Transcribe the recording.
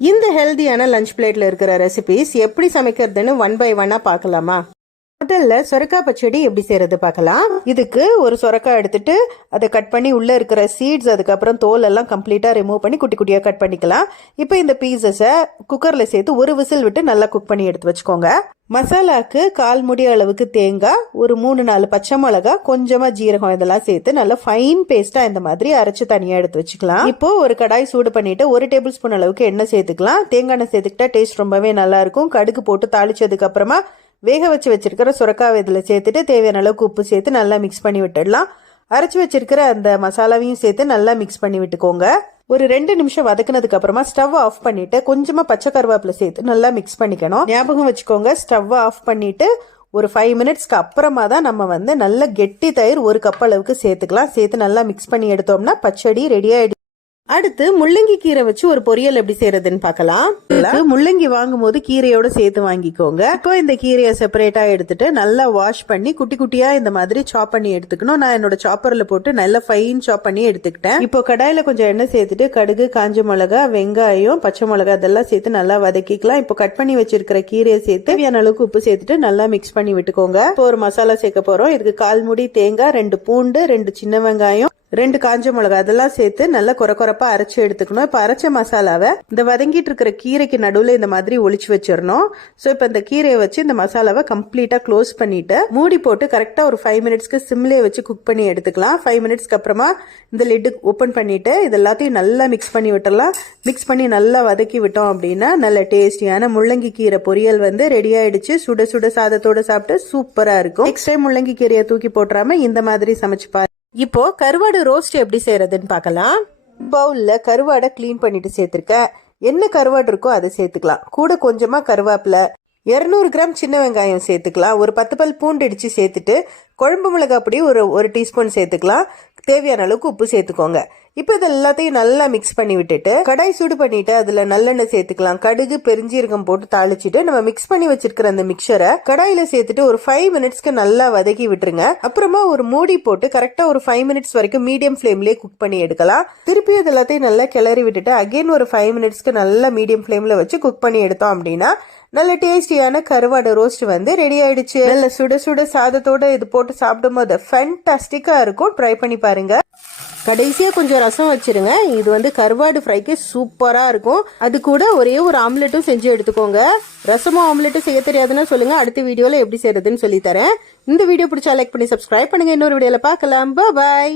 இந்த ஹெல்தியான லஞ்ச் பிளேட்ல இருக்கிற ரெசிபிஸ் எப்படி சமைக்கிறதுன்னு 1 by 1 பார்க்கலாமா? முதல்ல சொரக்காய் பச்சடி எப்படி செய்யறது பார்க்கலாம். இதுக்கு ஒரு சொரக்காய் எடுத்துட்டு அதை கட் பண்ணி உள்ள இருக்கிற சீட்ஸ் அதுக்கப்புறம் தோல் எல்லாம் கம்ப்ளீட்டா ரிமூவ் பண்ணி குட்டி குட்டியா கட் பண்ணிக்கலாம். இப்போ இந்த பீசஸை குக்கர்ல சேர்த்து ஒரு விசில் விட்டு நல்லா குக் பண்ணி எடுத்து வச்சுக்கோங்க. மசாலாக்கு 1/4 முடி அளவுக்கு தேங்காய், ஒரு 3-4 பச்சை மிளகா, கொஞ்சமா ஜீரகம் இதெல்லாம் சேர்த்து நல்லா ஃபைன் பேஸ்டா இந்த மாதிரி அரைச்சு தனியா எடுத்து வச்சுக்கலாம். இப்போ ஒரு கடாய் சூடு பண்ணிட்டு 1 டேபிள் ஸ்பூன் அளவுக்கு எண்ணெய் சேர்த்துக்கலாம். தேங்காய் எண்ணெய் சேர்த்துக்கிட்டா டேஸ்ட் ரொம்பவே நல்லா இருக்கும். கடுகு போட்டு தாளிச்சதுக்கு அப்புறமா வேக வச்சு வச்சிருக்கிற சுரக்காய் இதில் சேர்த்துட்டு தேவையான அளவுக்கு உப்பு சேர்த்து நல்லா மிக்ஸ் பண்ணி விட்டுடலாம். அரைச்சி வச்சிருக்கிற அந்த மசாலாவையும் சேர்த்து நல்லா மிக்ஸ் பண்ணி விட்டுக்கோங்க. ஒரு 2 நிமிஷம் வதக்குனதுக்கு அப்புறமா ஸ்டவ் ஆஃப் பண்ணிட்டு கொஞ்சமா பச்சை கருவேப்பிலை சேர்த்து நல்லா மிக்ஸ் பண்ணிக்கணும். ஞாபகம் வச்சுக்கோங்க, ஸ்டவ் ஆஃப் பண்ணிட்டு ஒரு 5 மினிட்ஸ்க்கு அப்புறமா தான் நம்ம நல்ல கெட்டி தயிர் 1 கப் அளவுக்கு சேர்த்துக்கலாம். சேர்த்து நல்லா மிக்ஸ் பண்ணி எடுத்தோம்னா பச்சடி ரெடி ஆயிடுச்சு. அடுத்து முள்ளங்கி கீரை வச்சு ஒரு பொரியல் எப்படி செய்யறதுன்னு பார்க்கலாம். முள்ளங்கி வாங்கும் போது கீரையோட சேர்த்து வாங்கிக்கோங்க. இப்போ இந்த கீரையை செப்பரேட்டா எடுத்துட்டு நல்லா வாஷ் பண்ணி குட்டி குட்டியா இந்த மாதிரி சாப் பண்ணி எடுத்துக்கணும். நான் என்னோட சாப்பர்ல போட்டு நல்லா ஃபைன் சாப் பண்ணி எடுத்துக்கிட்டேன். இப்போ கடாயில கொஞ்சம் எண்ணெய் சேர்த்துட்டு கடுகு, காஞ்ச மிளகா, வெங்காயம், பச்சை மிளகா இதெல்லாம் சேர்த்து நல்லா வதக்கிக்கலாம். இப்போ கட் பண்ணி வச்சிருக்கிற கீரையை சேர்த்து தேவையான அளவுக்கு உப்பு சேர்த்துட்டு நல்லா மிக்ஸ் பண்ணி விட்டுக்கோங்க. இப்போ ஒரு மசாலா சேர்க்க போறோம். இதுக்கு 1/4 முடி தேங்காய், 2 பூண்டு, 2 சின்ன வெங்காயம், 2 காஞ்ச மிளகா அதெல்லாம் சேர்த்து நல்லா கொரப்பா அரைச்சு எடுத்துக்கணும். இப்ப அரைச்ச மசாலாவை இந்த வதங்கிட்டு இருக்கிற கீரைக்கு நடுவுல இந்த மாதிரி ஒளிச்சு வச்சிடணும். சோ இப்ப இந்த கீரையை வச்சு இந்த மசாலாவை கம்ப்ளீட்டா க்ளோஸ் பண்ணிட்டு மூடி போட்டு கரெக்டா ஒரு 5 மினிட்ஸ்க்கு சிம்லே வச்சு குக் பண்ணி எடுத்துக்கலாம். 5 மினிட்ஸ்க்கு அப்புறமா இந்த லிட் ஓபன் பண்ணிட்டு இது எல்லாத்தையும் நல்லா மிக்ஸ் பண்ணி விட்டுறலாம். மிக்ஸ் பண்ணி நல்லா வதக்கி விட்டோம் அப்படின்னா நல்ல டேஸ்டியான முள்ளங்கி கீரை பொரியல் ரெடி ஆயிடுச்சு. சுட சுட சாதத்தோட சாப்பிட்டு சூப்பரா இருக்கும். நெக்ஸ்ட் டைம் முள்ளங்கி கீரையை தூக்கி போட்டுறாம இந்த மாதிரி சமைச்சு பாரு. இப்போ கருவாடு ரோஸ்ட் எப்படி செய்யறதுன்னு பார்க்கலாம். பவுல்ல கருவாடை கிளீன் பண்ணிட்டு சேர்த்திருக்க. என்ன கருவாடு இருக்கோ அதை சேர்த்துக்கலாம். கூட கொஞ்சமா கருவேப்பிலை, 200 கிராம் சின்ன வெங்காயம் சேர்த்துக்கலாம். ஒரு 10 பல் பூண்டு இடிச்சு சேர்த்துட்டு குழம்பு மிளகாய் பொடி ஒரு டீஸ்பூன் சேர்த்துக்கலாம். தேவையான அளவுக்கு உப்பு சேர்த்துக்கோங்க. இப்போ இது எல்லாத்தையும் நல்லா மிக்ஸ் பண்ணி விட்டுட்டு கடாய் சூடு பண்ணிட்டு அதுல நல்லெண்ணெய் சேர்த்துக்கலாம். கடுகு, பெருஞ்சீரகம் போட்டு தாளிச்சுட்டு நம்ம மிக்ஸ் பண்ணி வச்சிருக்கிற அந்த மிக்சரை கடாயில சேர்த்துட்டு ஒரு 5 மினிட்ஸ்க்கு நல்லா வதக்கி விட்டுருங்க. அப்புறமா ஒரு மூடி போட்டு கரெக்டா ஒரு 5 மினிட்ஸ் வரைக்கும் மீடியம் ஃபிளேம்லயே குக் பண்ணி எடுக்கலாம். திருப்பி இது எல்லாத்தையும் நல்லா கிளறி விட்டுட்டு அகைன் ஒரு 5 மினிட்ஸ்க்கு நல்லா மீடியம் ஃபிளேம்ல வச்சு குக் பண்ணி எடுத்தோம் அப்படின்னா நல்ல டேஸ்டியான கருவாடு ரோஸ்ட் ரெடி ஆயிடுச்சு. நல்ல சுட சுட சாதத்தோட இது போட்டு சாப்பிடும் போது ஃபேண்டாஸ்டிக்கா இருக்கும். ட்ரை பண்ணி பாருங்க. கடைசியா கொஞ்சம் ரசம் வச்சிருங்க. இது கருவாடு ஃப்ரைக்கு சூப்பரா இருக்கும். அது கூட ஒரே ஒரு ஆம்லெட்டும் செஞ்சு எடுத்துக்கோங்க. ரசமும் ஆம்லெட்டும் செய்ய தெரியாதுன்னா சொல்லுங்க, அடுத்த வீடியோல எப்படி செய்யறதுன்னு சொல்லி தரேன். இந்த வீடியோ பிடிச்சா லைக் பண்ணி சப்ஸ்கிரைப் பண்ணுங்க. இன்னொரு வீடியோல பார்க்கலாம். பாய்.